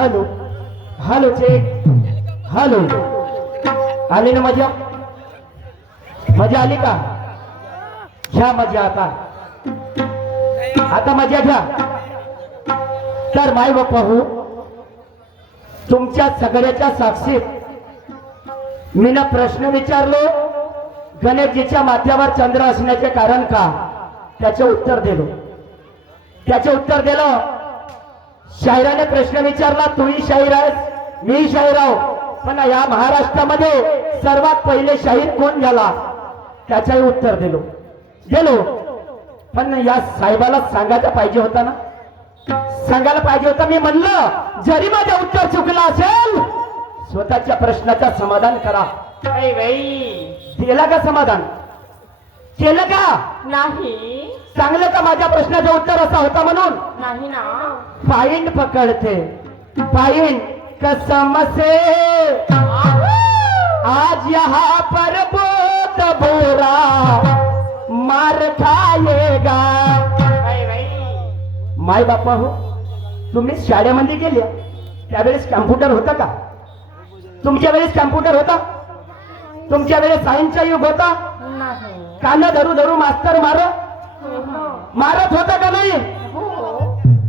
Hello hello check hello. आली ना मजा? मजा आली का? घ्या मजा आता. आता मजा घ्या. तर माय बाप पाहू, तुमच्या सगळ्याच्या साक्षीत मी ना प्रश्न विचारलो, गणेशजीच्या माथ्यावर चंद्र असण्याचे कारण का, त्याचे उत्तर दिलो. त्याचे उत्तर दिलं. शाहिराने प्रश्न विचारला, तूही शाहीर आहेस, मीही शाहीर आहो, पण या महाराष्ट्रामध्ये सर्वात पहिले शाहीर कोण झाला, त्याचंही उत्तर दिलो. गेलो. पण या साहेबाला सांगायला पाहिजे होता ना, सांगायला पाहिजे होता. मी म्हणलं जरी माझं उत्तर चुकलं असेल, स्वतःच्या प्रश्नाचं समाधान करा. केलं का समाधान? केलं का नाही? चांगलं का माझ्या प्रश्नाचं उत्तर असा होता म्हणून? नाही ना. पॉइंट पकडते पॉइंट. कसम से आज यहाँ पर बहुत बुरा मार खाएगा. माय बापा हो, तुम्ही शाळेमध्ये गेल्या त्यावेळेस कॅम्प्युटर होता का? तुमच्या वेळेस कॅम्प्युटर होता? तुमच्या वेळेस सायन्सचा युग होता? कान धरू धरू मास्तर मारत होता का नाही?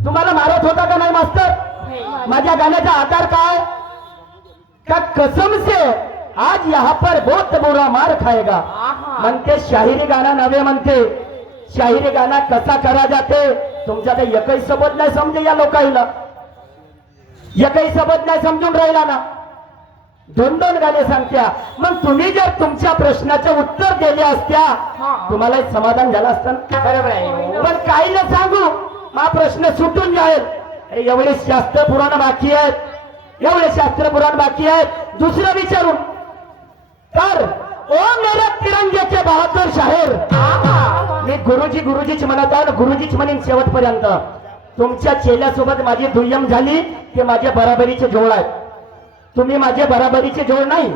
तुम्हाला मारत होता का नाही मास्तर? माझ्या गाण्याचा आकार काय? का कसम से आज यहाँ पर बहुत बुरा मार खाएगा. म्हणते शाहिरी गाणं नव्हे, म्हणते शाहिरी गाणं कसा करा जाते. तुमच्या काही एकही सबद नाही समजे या लोकांना, एकही सबद नाही समजून राहिला ना. दोन दोन गाणे सांगत्या. मग तुम्ही जर तुमच्या प्रश्नाचं उत्तर दिले असत्या, तुम्हाला समाधान झालं असतं. बरोबर आहे. पण काही न सांगू हा प्रश्न सुटून जाईल. एवढे शास्त्र पुराण बाकी आहेत, एवढे शास्त्र पुराण बाकी आहेत. दुसरं विचारून तर ओ मेरे तिरंगे के बहादुर शाहीर. मी गुरुजीच म्हणत आहे, गुरुजीच म्हणेन शेवटपर्यंत. तुमच्या चेल्यासोबत माझी दुय्यम झाली ते माझ्या बराबरीचे जोड आहेत. तुम्ही माझे बराबरीचे जोड नाही,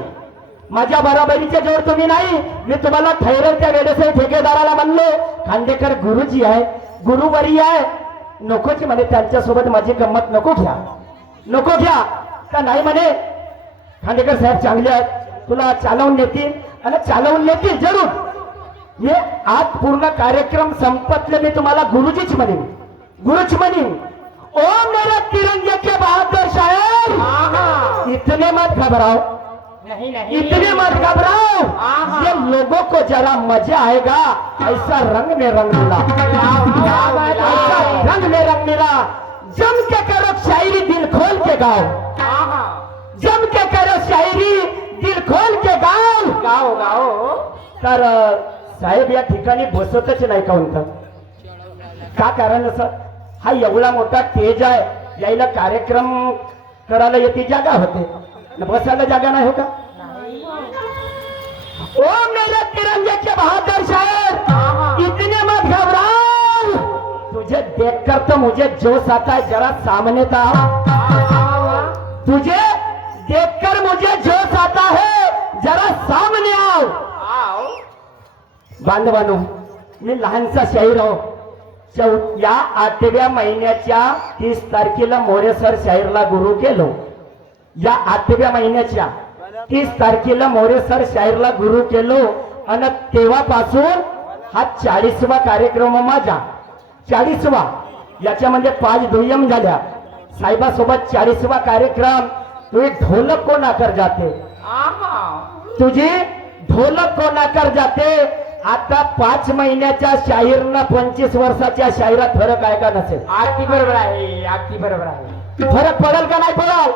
माझ्या बराबरीचे जोड तुम्ही नाही. मी तुम्हाला ठैरल त्या वेळेस ठेकेदाराला म्हणलो, खांडेकर गुरुजी आहे, गुरुवरी आहे, नकोची म्हणे त्यांच्यासोबत माझी गंमत नको घ्या, नको घ्या. का नाही म्हणे खांडेकर साहेब चांगले आहेत, तुला चालवून नेतील आणि चालवून नेतील जरूर. हे आज पूर्ण कार्यक्रम संपतले मी तुम्हाला गुरुजीच म्हणेन, गुरुच म्हणेन. ओ मेरे तिरंगे के बहादुर शायर, इतने मत घबराओ, इतने मत घबराओ. ये लोगों को जरा मजा आएगा. ऐसा रंग में रंग मिला, ऐसा रंग में रंग मिला. जम के करो शायरी, दिल खोल के गाओ. जम के करो शायरी, दिल खोल के गाओ. गाओ गाओ. तर साहेब या ठिकाणी बसतच नाही काउंटर. का कारण असं? हा एवढा मोठा स्टेज आहे, यायला कार्यक्रम करायला येते जागा होते, बसायला जागा नाही हो का? ओ मेरे तिरंगे के बहादुर शायर, इतने मत घबराओ. तुझे देखकर तो मुझे जोश आता है, जरा सामने था. तुझे देखकर मुझे जोश आता है, जरा सामने आओ. बांधवानो, मी लहानसा शाहीर आहो. या 8व्या महिन्याच्या 30 तारखेला मोरे सर शाहीरला गुरु केलो. या 8व्या महिन्याच्या 30 तारखेला मोरे सर शाहीरला गुरु केलो. आणि तेव्हापासून हा 40वा कार्यक्रम माझा. 40वा, याच्यामध्ये 5 दुय्यम झाल्या. साहेबासोबत 40वा कार्यक्रम. तुझी ढोलक को नाकर जाते, तुझी ढोलक को नाकर जाते. आता 5 महिन्याच्या शाहीरना 25 वर्षाच्या शाहिरात फरक आहे का नसेल? अगदी बरोबर आहे, अगदी बरोबर आहे. फरक पडेल का नाही पडेल?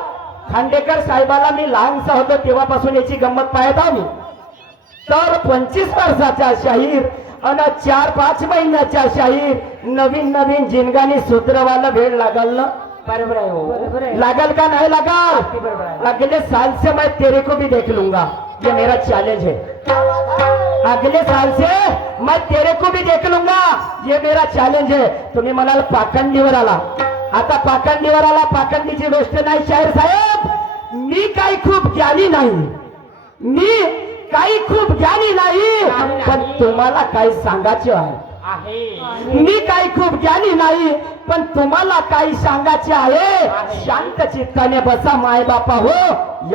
खांडेकर साहेबाला मी लहानसा होतो तेव्हापासून याची गंमत पाहत आहो मी. तर 25 वर्षाचा शाहीर आणि 4-5 महिन्याच्या शाहीर, नवीन नवीन जिनगानी सूत्रवाला वेळ लागल ना. बरोबर आहे हो, लागल का नाही लागल? अगले साल से मैं तेरे को भी देख लूंगा, ये मेरा चैलेंज है. अगले साल से मैं तेरे को भी देख लूंगा, ये मेरा चॅलेंज है. तुम्ही म्हणाल पाखंडीवर आला. आता पाखंडीवर आला, पाखंडीची गोष्ट नाही शाहीर साहेब. मी काही खूप ज्ञानी नाही, मी काही खूप ज्ञानी नाही, पण तुम्हाला काही सांगायचं आहे. आहे. मी काही खूप ज्ञानी नाही, पण तुम्हाला काही सांगायचे आहे. शांत चित्ताने बसा माय बापा हो.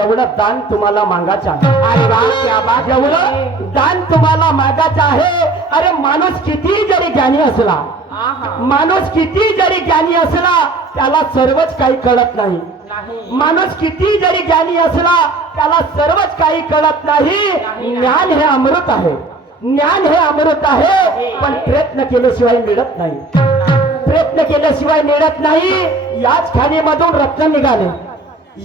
एवढं दान तुम्हाला मागायचं आहे. अरे वा, क्या बात आहे. एवढं दान तुम्हाला मागायचं आहे. अरे माणूस किती जरी ज्ञानी असला, आहा. माणूस किती जरी ज्ञानी असला, त्याला सर्वच काही कळत नाही. नाही. माणूस किती जरी ज्ञानी असला, त्याला सर्वच काही कळत नाही. ज्ञान हे अमृत आहे. ज्ञान हे अमृत आहे, पण प्रयत्न केल्याशिवाय मिळत नाही. प्रयत्न केल्याशिवाय मिळत नाही. याच खाणीमधून रत्न निघाले,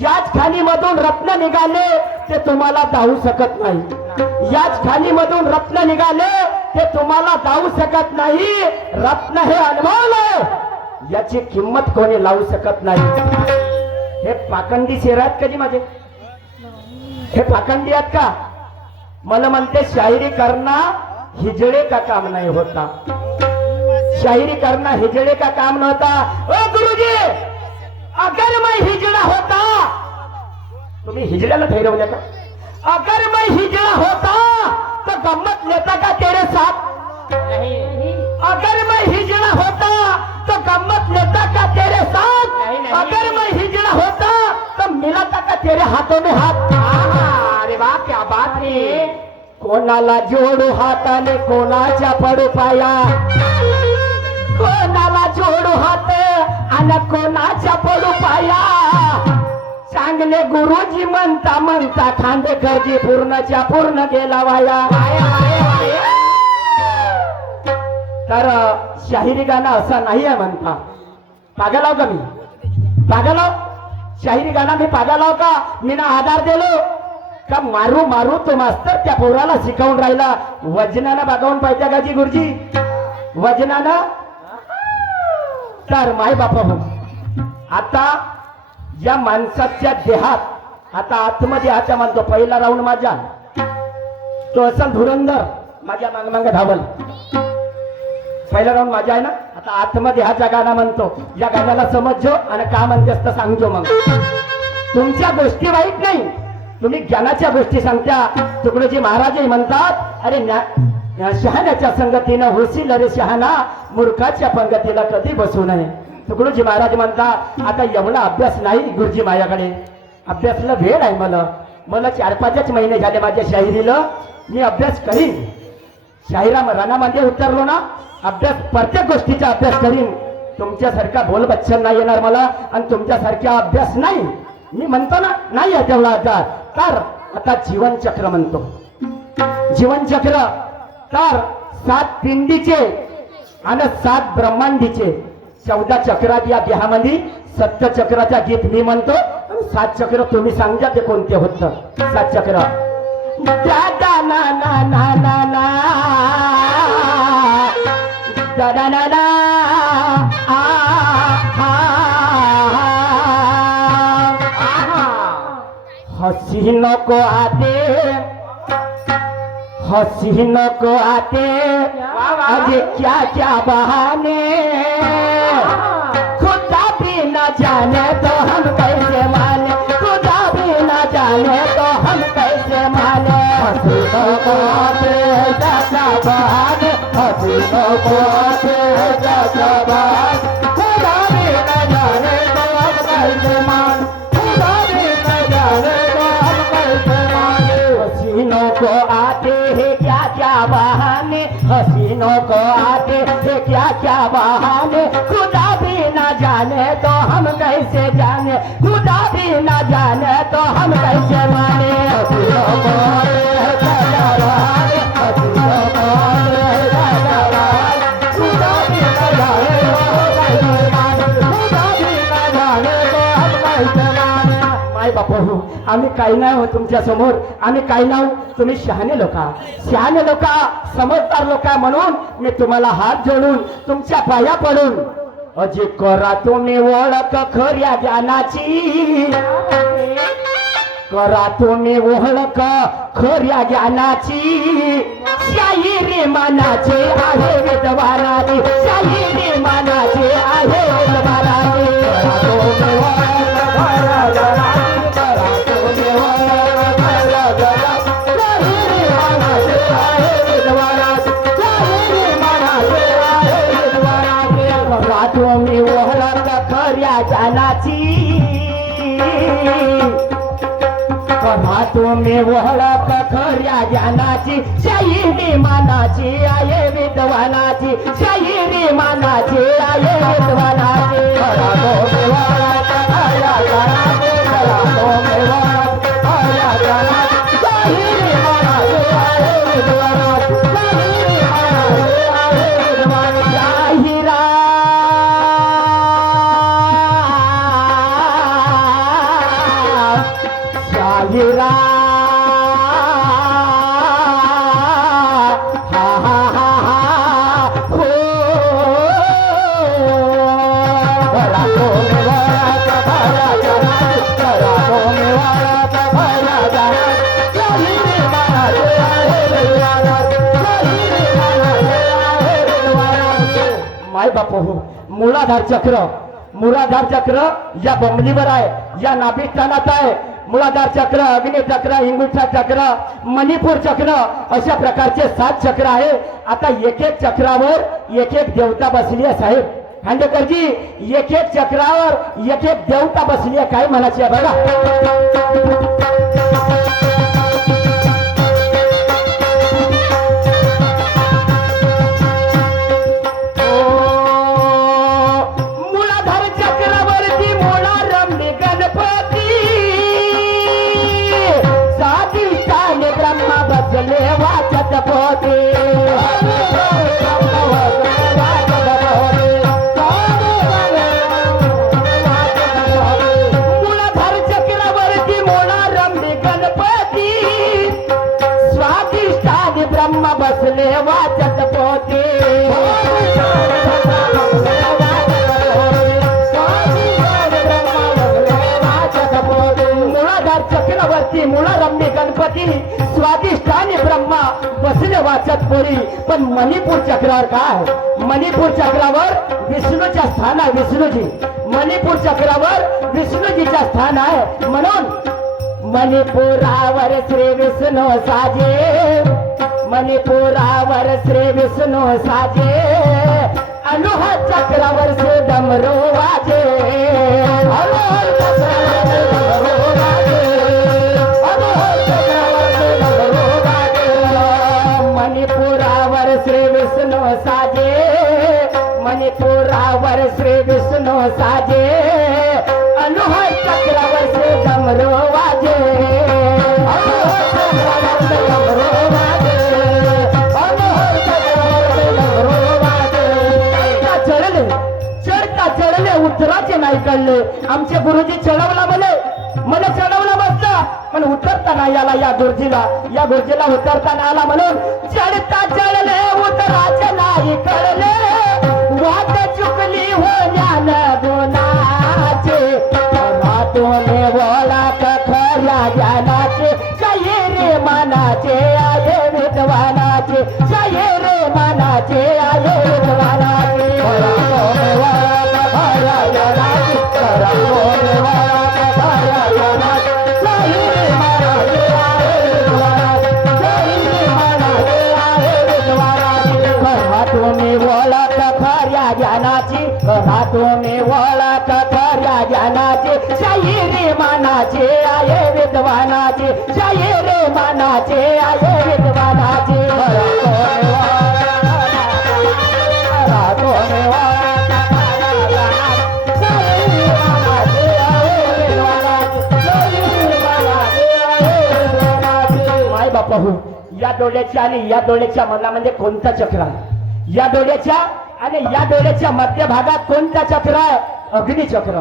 याच खाणीमधून रत्न निघाले, ते तुम्हाला दावू शकत नाही. याच खाणीमधून रत्न निघाले, ते तुम्हाला दावू शकत नाही. रत्न हे अनमोल आहे, याची किंमत कोणी लावू शकत नाही. हे पाखंडी शेर आहेत कधी माझे? हे पाखंडी आहेत का? मला म्हणते शायरी करना हिजड़े का काम नहीं होता. शायरी करना हिजड़े का काम न होता. ओ गुरुजी, अगर मैं हिजड़ा होता, तुम्ही हिजड्याला ठरवलं का? अगर मैं हिजड़ा होता तो गम्मत लेता का तेरे साथ? नहीं. अगर मैं हिजड़ा होता तो गम्मत लेता का तेरे साथ? नहीं. अगर मैं हिजड़ा होता तो मिलाता का तेरे हाथों में हाथ? आहा. अरे वा, क्या बात है. कोणाला जोडू हाताने कोणाच्या पडू पाया, कोणाला जोडू हात आणि कोणाच्या पडू पाया. चांगले गुरुजी म्हणता म्हणता खांदेकरजी पूर्णच्या पूर्ण गेला वाया. तर शाहिरी गाणं असं नाही आहे म्हणता. पागलाव का मी? पागलाव शाहिरी गाणं मी पागलाव का? मी ना आधार दिलो का? मारू मारू तो मास्तर त्या पोराला शिकवून राहिला. वजनानं बागावून पाहिजे गाजी गुरुजी, वजनानं. तर माय बापा हो, आता या माणसाच्या देहात आता आतमध्ये आता म्हणतो पहिला राऊंड माझ्या, तो असेल धुरंधर माझ्या माग माग धावल. पहिला राऊंड माझा आहे ना. आता आतमध्ये हा गाणं म्हणतो. या गाण्याला समजो आणि का म्हणतेस तर सांगतो. मग तुमच्या गोष्टी वाईट नाही, तुम्ही ज्ञानाच्या गोष्टी सांगता. तुकडोजी महाराजही म्हणतात, अरे शहाण्याच्या संगतीनं होशील रे शहाणा, मूर्खाच्या पंगतीला कधी बसू नये. तुकडोजी महाराज म्हणतात, आता एवढा अभ्यास नाही गुरुजी माझ्याकडे, अभ्यासला वेळ आहे. मला 4-5 महिने झाले माझ्या शाहिरीला. मी अभ्यास करीन, शाहिरा रानामध्ये उतरलो ना, अभ्यास प्रत्येक गोष्टीचा अभ्यास करीन. तुमच्यासारखा बोल बच्चन नाही येणार मला, आणि तुमच्यासारखा अभ्यास नाही. मी म्हणतो ना, नाही आहे तेवढा आजार. तर आता जीवनचक्र म्हणतो. जीवनचक्र तर 7 पिंडीचे आणि 7 ब्रह्मांडीचे 14 चक्रात या देहामध्ये 7 चक्राचा गीत मी म्हणतो. 7 चक्र तुम्ही सांगा ते कोणते होतं. 7 चक्र दादा ना ना ना ना ना दादा ना ना हसीनों को आते, हसीनों को आते अरे क्या क्या बहाने, खुदा भी न जाने तो हम कैसे माने, खुदा भी न जाने तो हम कैसे माने. हसीनों को आते क्या क्या बहाने, हसीनों को आते क्या क्या बहाने, खुदा भी न जाने तो हम कैसे माने, खुदा भी न जाने हसीनों को आते हैं क्या क्या बहाने, हसीनों को आते हैं क्या क्या बहाने, खुदा भी न जाने तो हम कैसे जाने, खुदा भी न जाने तो हम कैसे माने. हसीनों को आते हैं क्या क्या बहाने, हसीनों को आते हैं क्या क्या बहाने, खुदा भी न जाने तो हम कैसे माने, खुदा भी न जाने तो हम कैसे माने. माय बापू, आम्ही काही नाही हो तुमच्या समोर, आम्ही काही नाही. तुम्ही शहाणे लोका, शहाणे लोका, समजदार लोका म्हणून मी तुम्हाला हात जोडून तुमच्या पाया पडून अजी करा तुम्ही ओळख खऱ्या ज्ञानाची, करा तुम्ही ओळख खऱ्या ज्ञानाची. शाहिरी मानाचे आहे वेदवानाची, शाहिरी मानाचे आहे वेदवानाची. खऱ्या जानाची करा तुम्ही ओळख खऱ्या ज्ञानाची शाहिरी मानाची आहे विद्वानाची शाहिरी मानाची आहे विद्वानाची करा तुम्ही ओळख खऱ्या ज्ञानाची करा तुम्ही ओळख खऱ्या ज्ञानाची शाहिरी मानाची आहे विद्वानाची शाहिरी मानाची आहे विद्वानाची शाहिरा शाहिरा हा हा हा हा हो करा तुम्ही ओळख खऱ्या ज्ञानाची करा तुम्ही ओळख खऱ्या ज्ञानाची शाहिरी मानाची आहे विद्वानाची शाहिरी मानाची आहे विद्वानाची माय बापू मुळाधार चक्र या बंबलीवर आहे या नाभिस्थानात आहे मुळाधार चक्र अग्नि चक्र इंगुठा चक्र मणिपूर चक्र अशा प्रकारचे 7 चक्र आहे आता एक चक्रावर एक देवता बसली आहे साहेब खांडेकरजी एक चक्रावर एक देवता बसली आहे काय म्हणायचे आहे बघा वाचत पोते मुळाधार चक्रावरती मोळा रमले गणपती स्वादिष्टाने ब्रह्म बसले वाचत पोते मुळाधार चक्रावरती मुळा रमले गणपती स्वादिष्टाने ब्रह्मा बसले वाचत पोरी पण मणिपूर चक्रावर काय मणिपूर चक्रावर विष्णूच्या स्थान आहे विष्णूजी मणिपूर चक्रावर विष्णूजीच्या स्थान आहे म्हणून मणिपुरावर श्री विष्णू साजे मणिपुरावर श्री विष्णू साजे अनुह चक्रावर से डमरू वाजे अनुह चक्रावर से डमरू वाजे अनुह चक्रावर से डमरू वाजे मणिपुरावर श्री विष्णू साजे मणिपुरावर श्री विष्णू साजे अनुह चक्रावर से डमरू वाजे अनुह चक्रावर से डमरू वाजे अनुह चक्रावर से डमरू वाजे चढले उतराचे नाही कळले आमचे गुरुजी चढवला मला चढवला बसता पण उतरताना याला या गुरुजीला उतरताना आला म्हणून चढता चढले उतराचे नाही कळले वाट चुकली होण्यानं गुणाचे रातोने ओळख खऱ्या ज्ञानाचे शाहिरी मानाचे आहे विद्वानाचे शाहिरी मानाचे आहे विद्वानाचे तुम्ही ओळख खऱ्या ज्ञानाची करा तुम्ही ओळख खऱ्या ज्ञानाची शाहिरी मानाचे आहे विद्वानाचे शाहिरी मानाचे आहे विद्वानाचे माय बापा हो या डोळ्याच्या आणि या डोळ्याच्या मनामध्ये कोणता चक्र आहे या डोळ्याच्या आणि या डोळ्याच्या मध्यभागात कोणता चक्र आहे अग्निचक्र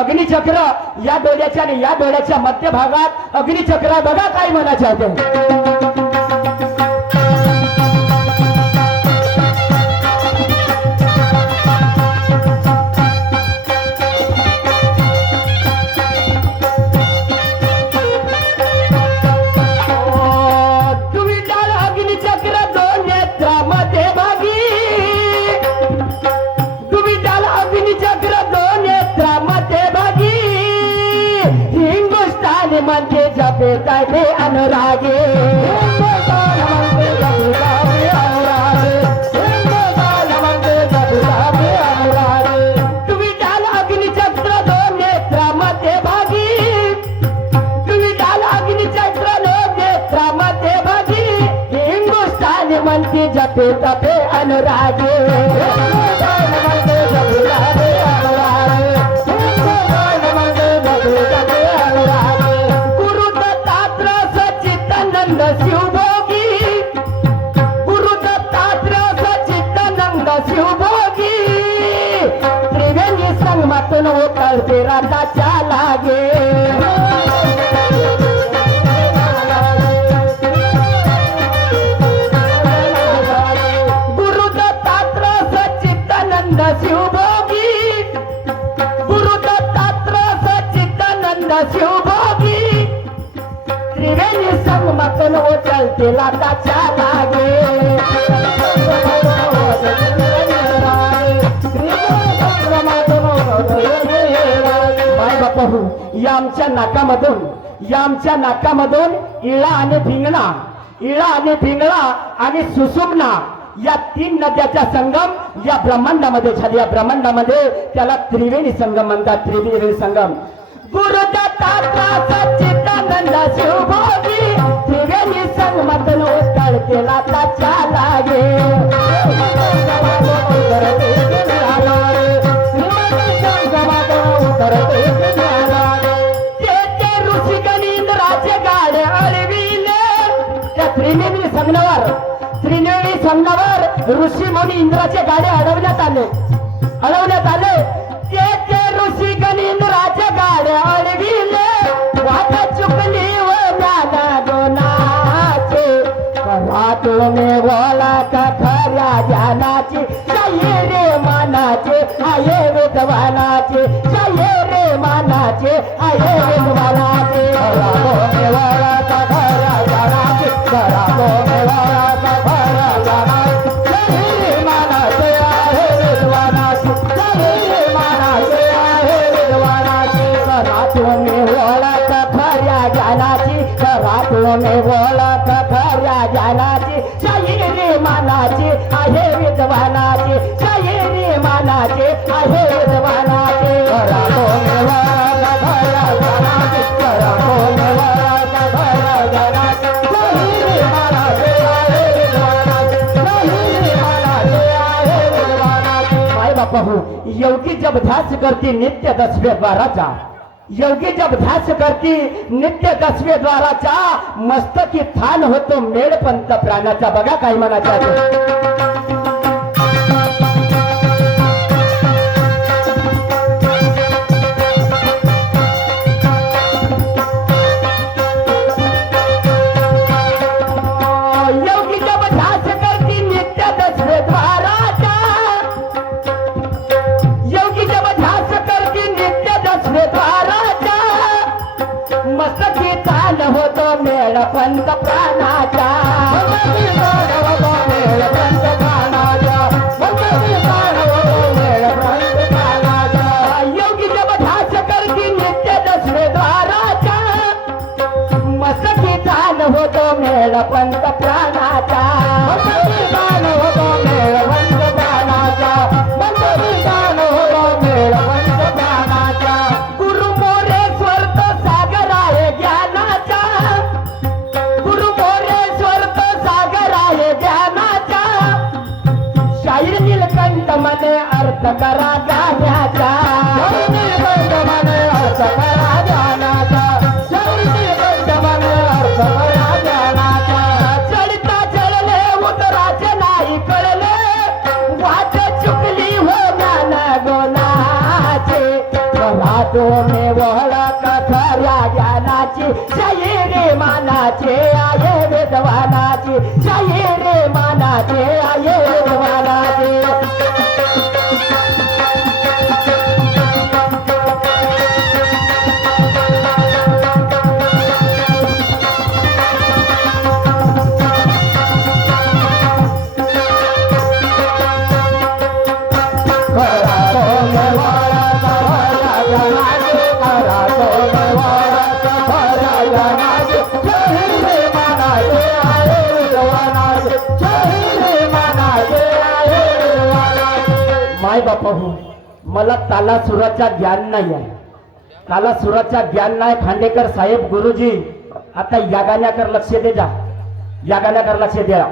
अग्निचक्र या डोळ्याच्या आणि या डोळ्याच्या मध्यभागात अग्निचक्र आहे बघा काय म्हणायचे आहे म्हणजे जपे काय अनुरागे तुम्ही त्याला अग्निचक्र ते तपे अनुरागे गुरु दत्तात्र सच्चिदानंद शिवभोगी गुरु दत्तात्र सच्चिदानंद शिवभोगी त्रिवेणी संगमातून उकळते राताच्या लागे गुरु दत्तात्र सच्चिदानंद शिवभोगी गुरु दत्तात्र सच्चिदानंद शिवभोगी त्रिवेणी संगमातून उचलते लाताच्या लागे बाय बापा हो या आमच्या नाकामधून इळा आणि भिंगळा आणि सुसुमना या 3 नद्याचा संगम या ब्रह्मांडामध्ये झाले या ब्रह्मांडामध्ये त्याला त्रिवेणी संगम म्हणतात त्रिवेणी संगम गुरु दत्तात्र सच्चिदानंद शिवभोगी त्रिवेणी संगमातून उतरते लाताच्या लागे त्रिवेणी संगमावर ऋषी मुनी इंद्राचे गाडे अडवण्यात आले ते ऋषी गणी इंद्राचे गाडे अडविले वाट चुकली व ज्ञान गुणाचे तुम्ही बोला का खऱ्या ज्ञानाची जाये रे मानाचे आहे विद्वानाचे जाये रे मानाचे आहे विद्वानाचे में बोलत खऱ्या ज्ञानाची शाहिरी मानाची आहे विद्वानाची शाहिरी मानाची आहे विद्वानाची माय बापा हो योगी जब ध्यास करती नित्य 10वें द्वाराचा योगी जब ध्यास करती नित्य 10वें द्वाराचा मस्तकी थान होतो मेळपंत प्राणाचा बघा काय म्हणायचं आहे योगी जब ध्यास करती नित्य 10वें द्वाराचा योगी जब ध्यास करती नित्य 10वें द्वाराचा मस्तकी तान होतो मेळपंत प्राणाचा योगी जब ध्यास करती नित्य 10वें द्वाराचा मस्तकी तान होतो मेळपंत प्राणाचा गुरु मोरेश्वर तो सागर आहे ज्ञानाचा गुरु मोरेश्वर तो सागर आहे ज्ञानाचा शाहीर नीलकंठ मने अर्थ करा गाण्याचा नीलकंठ मने अर्थ करा ज्ञानाचा शाहीर नीलकंठ मने अर्थ करा ज्ञानाचा चढता चढले उतराचे नाही कळले वाट चुकली हो ज्ञान गुणाचे तुम्ही ओळख खऱ्या ज्ञानाची शाहिरी मानाचे आहे विद्वानाची शाहिरी मानाचे आहे विद्वानाचे माय बापा हो मला ताला सुराचा ज्ञान नाही आहे ताला सुराचा ज्ञान नाही खांडेकर साहेब गुरुजी आता या गाण्याकर लक्ष दे जा या गाण्याकर लक्ष द्या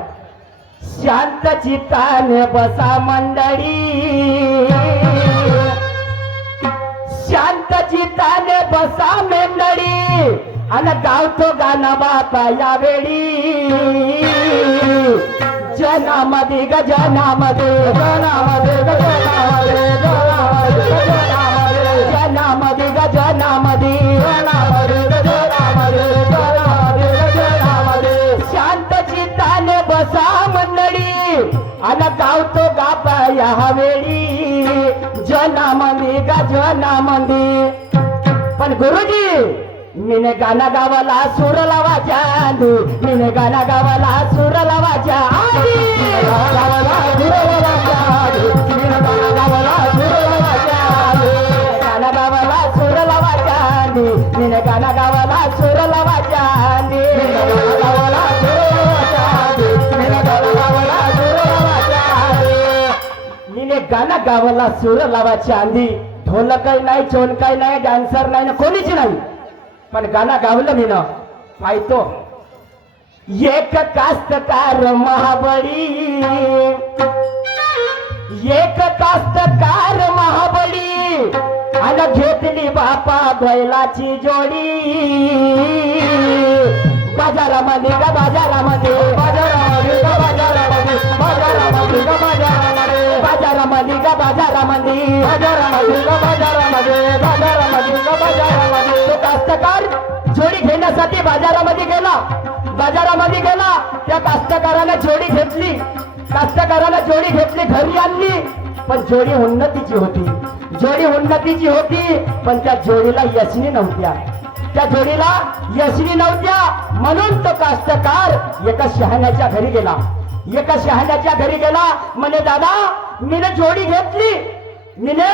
शांत चित्ताने बसा मंडळी, शांत चित्ताने बसा मंडळी, आणि गावतो गाणं बापा यावेळी. जनामध्ये गजनामध्ये जनामध्ये गजनामध्ये जनामध्ये गजनामध्ये शांत चित्ताने बसा मंडळी, आणि गावतो गापा यावेळी. जनामध्ये गजनामध्ये. पण गुरुजी मीने गाणं गावाला सूर लावाच्या आधी, मीने गाणं गावाला सूर लावाच्या आधी, गावाला सूर लावाच्या आधी, मीने गाणं गावाला सूर लावाच्या आधी, गाणं गावाला सूर लावाच्या आधी, मीने गाणं गावाला सूर लावाच्या आधी, गावाला सूर लावाच्या आधी, मीने गाणं गावाला सूर लावाच्या आधी. मीने गाणं गावाला सूर लावाच्या आधी. ढोल काही नाही, चोन काही नाही, डान्सर नाही ना कोणीच नाही, पण गाणं गावलं मी ना पाहतो. एक कास्तकार महाबळी, एक कास्तकार महाबळी, आणि घेतली बापा बैलाची जोडी. बाजारामध्ये ग बाजारामध्ये, बाजारामध्ये ग बाजारामध्ये, बाजारामध्ये ग बाजारामध्ये, बाजारामध्ये ग बाजारामध्ये, बाजारामध्ये ग बाजारामध्ये, बाजारामध्ये ग बाजारामध्ये. तो कास्तकार जोडी घेण्यासाठी बाजारामध्ये गेला, बाजारामध्ये गेला. त्या कास्तकाराने जोडी घेतली, कास्तकाराने जोडी घेतली, घरी आणली. पण जोडी उन्नतीची होती, जोडी उन्नतीची होती, पण त्या जोडीला यशनी नव्हत्या, त्या जोडीला यशनी नव्हत्या. म्हणून तो कास्तकार एका शहाण्याच्या घरी गेला, एका शहाण्याच्या घरी गेला. म्हणे दादा मीने जोडी घेतली, मीने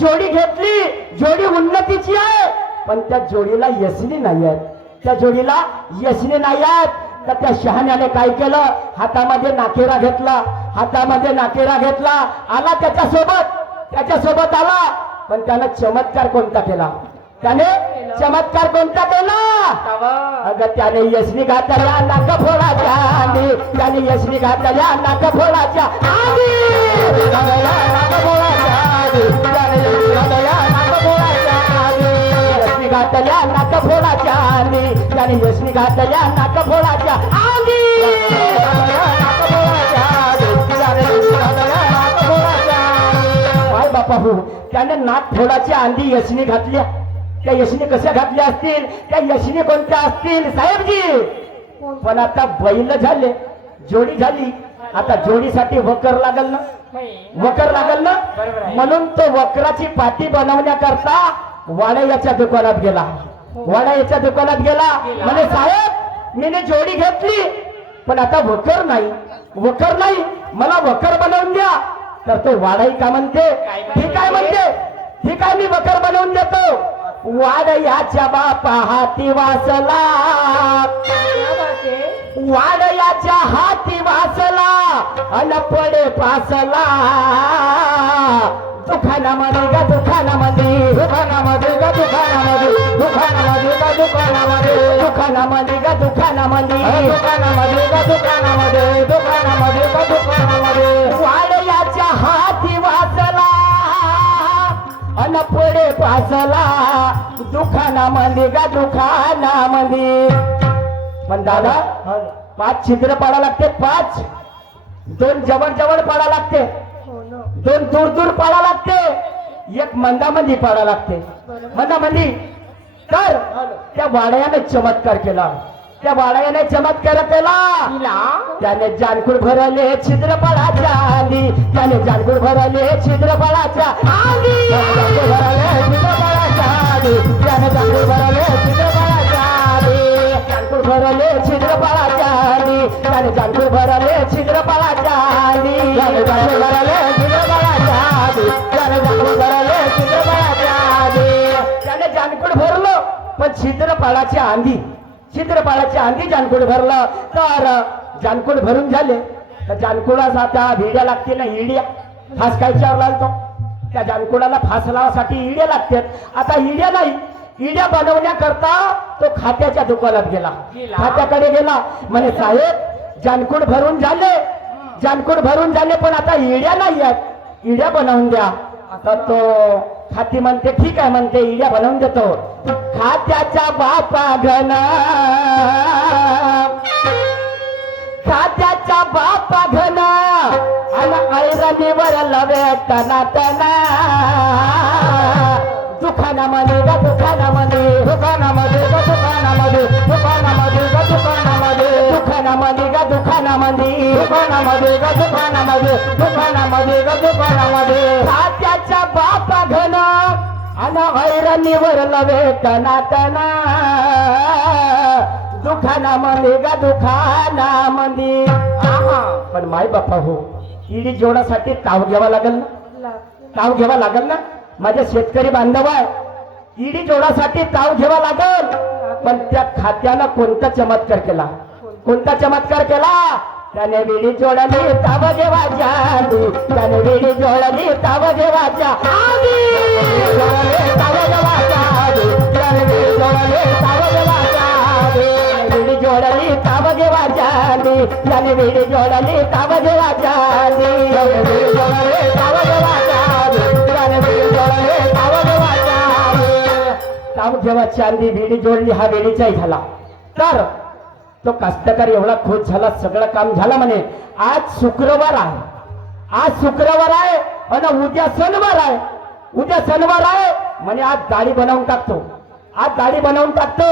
जोडी घेतली, जोडी उन्नतीची आहे, पण त्या जोडीला यशनी नाही आहेत, त्या जोडीला यशनी नाही आहेत. तर त्या शहाण्याने काय केलं, हातामध्ये नाकेरा घेतला, हातामध्ये नाकेरा घेतला, आला त्याच्यासोबत, त्याच्यासोबत आला. पण त्यानं चमत्कार कोणता केला, त्याने चमत्कार कोणता केला. अगं त्याने यशनी घातल्या नाक फोडाच्या आधी, त्याने यशनी घातल्या नाक फोडाच्या आधी, नाक फोडाच्या आधी, त्याने यशनी घातल्या नाक फोडाच्या आधी, यशनी घातल्या नाक फोडाच्या आधी, त्याने यशनी घातल्या नाक फोडाच्या आधी, नाक फोडाच्या आधी, त्याने यशनी घातल्या नाक फोडाच्या आधी. काय बापा हो, त्याने नाक फोडाच्या आधी यशनी घातल्या. त्या यशनी कशा घातल्या असतील, त्या यशनी कोणत्या असतील साहेबजी. पण आता बैल झाले, जोडी झाली, आता जोडीसाठी वकर लागल ना, वकर लागल ना. म्हणून तो वकराची पाटी बनवण्याकरता वाड्याच्या दुकानात गेला, वाड्याच्या दुकानात गेला. म्हणे साहेब मीने जोडी घेतली, पण आता वकर नाही, वकर नाही, मला वकर बनवून द्या. तर तो वाडाई का म्हणते, ठीक आहे म्हणते, ठीक आहे मी वकर बनवून देतो. वाडयाच्या बापा हाती वाचला, वाडयाच्या हाती वाचला, अन पडे पासला. दुकानामध्ये ग दुकानामध्ये, दुकानामध्ये ग दुकानामध्ये, दुकानामध्ये ग दुकानामध्ये, दुकानामध्ये ग दुकानामध्ये, दुकानामध्ये ग दुकानामध्ये, दुकानामध्ये ग दुकानामध्ये. वाडयाच्या हाती वाचला, अन पुढे पासला, दुकानामध्ये गा दुकानामध्ये. पण दादा 5 छिद्र पाडा लागते, 5, 2 जवळ जवळ पाडा लागते, 2 दूर दूर पाडा लागते, 1 मंदामध्ये पाडा लागते, मंदामध्ये. तर त्या वाड्याने चमत्कार केला, त्या वाड्याने चमत्कार केला. त्याने जानकुड भरले छिद्र पडाच्या आधी, त्याने जानकुड भरले छिद्र पडाच्या आधी, छिद्र पडाच्या आधी, त्याने जानकुड भरले छिद्र पडाच्या आधी, जानकुड भरले छिद्र पडाच्या आधी, त्याने जानकुड भरले छिद्र पडाच्या आधी, त्याने जानकुड भरले छिद्र पडाच्या आधी, त्याने जानकुड भरले छिद्र पडाच्या आधी. त्याने जानकुड भरलं, पण छिद्र पडाच्या आधी, छिद्र पाडाच्या आधी जानकुड भरलं. तर जानकुड भरून झाले, तर जानकुडास आता भिड्या लागते ना, इड्या. फास कायच्यावर लागतो, त्या जानकुडाला फास लावासाठी इड्या लागतात. आता इड्या नाही, इड्या बनवण्याकरता तो खात्याच्या दुकानात गेला, खात्याकडे गेला. म्हणे साहेब जानकुड भरून झाले, जानकूड भरून झाले पण आता इड्या नाही आहेत, इड्या बनवून द्या. आता तो खाती म्हणते ठीक आहे म्हणते, इड्या बनवून देतो. खात्याच्या बापा घन, खात्याच्या बापा घन आणि ऐरणीवर लवे तना तना. दुकानामध्ये ग दुकानामध्ये, दुकानामध्ये ग दुकानामध्ये, दुकानामध्ये ग दुकानामध्ये, दुकानामध्ये ग दुकानामध्ये, दुकानामध्ये ग दुकानामध्ये, दुकानामध्ये ग दुकानामध्ये. खात्याच्या बापा घन आणि ऐरणीवर लवे तना तना. दुकानामध्ये ग दुकानामध्ये. पण माय बापा हो, इडी जोडासाठी ताव घ्यावा लागेल ना, ताव घ्यावा लागेल ना. माझे शेतकरी बांधव आहे, इडी जोडासाठी ताव घ्यावा लागेल. पण त्या खात्यानं कोणता चमत्कार केला, कोणता चमत्कार केला. त्याने विडी जोडली ताव घेवाच्या आधी, त्याने विडी जोडली ताव घेवाच्या आधी, ताव घेवाच्या आधी, त्याने विडी जोडली ताव घेवाच्या आधी, विडी जोडली ताव घेवाच्या आधी, त्याने विडी जोडली ताव घेवाच्या आधी, विडी जोडली ताव घेवाच्या आधी, त्याने विडी जोडली ताव घेवाच्या आधी. ताव घेवाच्या आधी विडी जोडली, हा विडीचाही झाला. तर तो कास्तकार एवढा खुश झाला, सगळं काम झालं म्हणे. आज शुक्रवार आहे, आज शुक्रवार आहे आणि उद्या शनिवार आहे, उद्या शनिवार आहे म्हणे. आज दाढी बनवून टाकतो, आज दाढी बनवून टाकतो.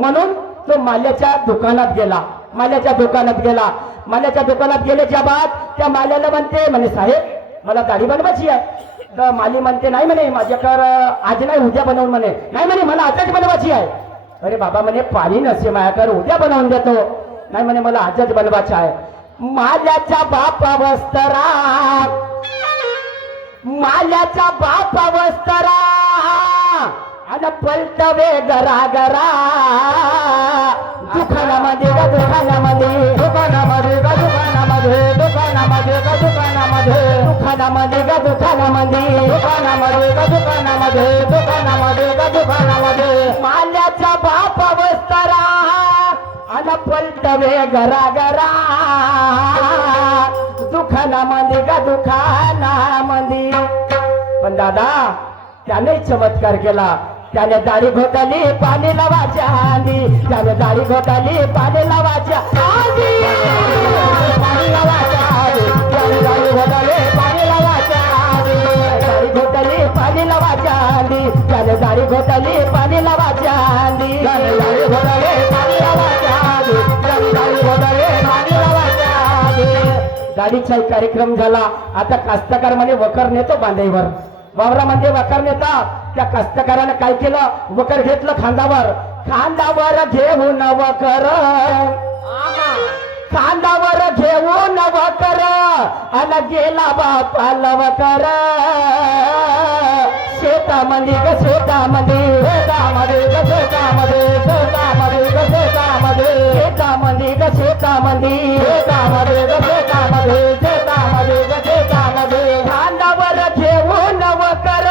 म्हणून तो माल्याच्या दुकानात गेला, माल्याच्या दुकानात गेला. माल्याच्या दुकानात गेल्याच्या बाद त्या माल्याला म्हणते म्हणे साहेब मला दाढी बनवायची आहे. तर माली म्हणते नाही म्हणे माझ्याकडे आज नाही उद्या बनवून म्हणे. नाही म्हणे मला आजच बनवायची आहे. अरे बाबा म्हणे पाणी नसे माझ्याकडे, उद्या बनवून देतो. नाही म्हणे मला आजच बनवायचं आहे. माल्याच्या बापा वस्तरा, माल्याच्या बापा वस्तरा आणि पलटवे गरा गरा. दुकानामध्ये ग दुकानामध्ये, दुकानामध्ये ग दुकानामध्ये, दुकानामध्ये ग दुकानामध्ये, दुकानामध्ये ग दुकानामध्ये, दुकानामध्ये ग दुकानामध्ये, दुकानामध्ये ग दुकानामध्ये. माल्याच्या बापा वस्तरा आणि पलटवे गरा गरा. दुकानामध्ये ग दुकानामध्ये. पण दादा त्याने चमत्कार केला. त्याने दाढी घोटाली पाणी लावायच्या आधी, त्याने दाढी घोटाली पाणी लावायच्या आधी, पाणी लावायच्या आधी, त्याने दाढी घोटाली पाणी लावायच्या आधी, दाढी घोटाली पाणी लावायच्या आधी, त्याने दाढी घोटाली पाणी लावायच्या आधी, त्याने दाढी घोटाली पाणी लावायच्या आधी, त्याने दाढी घोटाली पाणी लावायच्या आधी. दाढीचा कार्यक्रम झाला. आता कास्तकार म्हणे वकर नेतो बांधाईवर, वावरामध्ये वकर नेता. त्या कास्तकारानं काय केलं, वकर घेतलं खांदावर, खांदावर घेऊन वकर, खांदावर घेऊन वकर आणि गेला बापाला वकर. शेतामध्ये ग शेतामध्ये, शेतामध्ये ग शेतामध्ये, शेतामध्ये ग शेतामध्ये, शेतामध्ये ग शेतामध्ये, शेतामध्ये ग शेतामध्ये, शेतामध्ये ग शेतामध्ये. खांदावर घेऊन वकर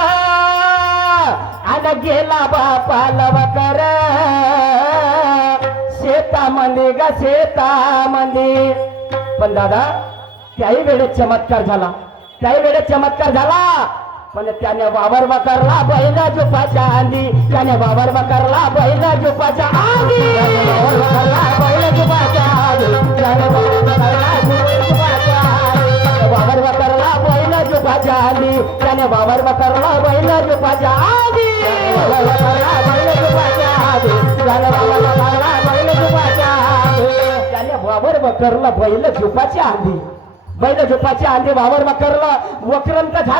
आणि गेला बापाला वकर. शेतामध्ये ग शेतामध्ये. पण दादा त्याही वेळेत चमत्कार झाला, त्याही वेळेत चमत्कार झाला. पण त्याने वावर वकरला बैला झोपाच्या आधी, त्याने वावर वकरला बैला झोपाच्या आधी, वावर वकरला बैला झोपाच्या आधी, त्याने वावर वकरला झोपाच्या आधी, वावर वकरला बैला झोपाच्या आधी, त्याने वावर वकरला बैला झोपाच्या आधी, वावर वकरला बैला झोपाच्या आधी, त्याने वावर वकरला बैला झोपाच्या आधी, त्याने वावर वकरला बैला झोपाच्या आधी, बैल झोपाच्या आधी वावर वकरला. वक्रंत झाला.